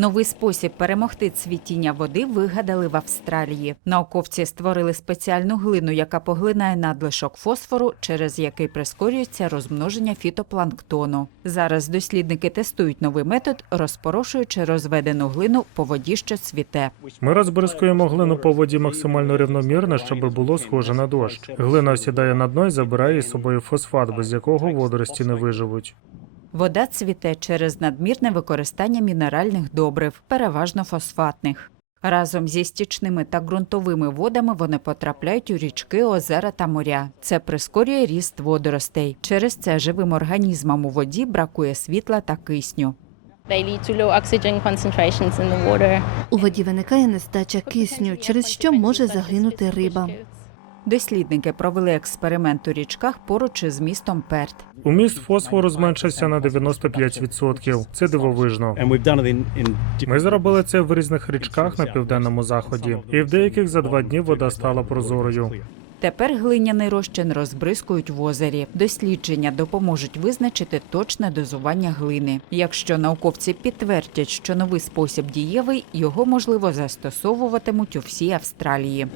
Новий спосіб перемогти цвітіння води вигадали в Австралії. Науковці створили спеціальну глину, яка поглинає надлишок фосфору, через який прискорюється розмноження фітопланктону. Зараз дослідники тестують новий метод, розпорошуючи розведену глину по воді, що цвіте. Ми розбризкуємо глину по воді максимально рівномірно, щоб було схоже на дощ. Глина осідає на дно і забирає із собою фосфат, без якого водорості не виживуть. Вода цвіте через надмірне використання мінеральних добрив, переважно фосфатних. Разом зі стічними та ґрунтовими водами вони потрапляють у річки, озера та моря. Це прискорює ріст водоростей. Через це живим організмам у воді бракує світла та кисню. У воді виникає нестача кисню, через що може загинути риба. Дослідники провели експеримент у річках поруч із містом Перт. Уміст фосфору зменшився на 95%. Це дивовижно. Ми зробили це в різних річках на південному заході, і в деяких за два дні вода стала прозорою. Тепер глиняний розчин розбризкують в озері. Дослідження допоможуть визначити точне дозування глини. Якщо науковці підтвердять, що новий спосіб дієвий, його можливо застосовуватимуть у всій Австралії.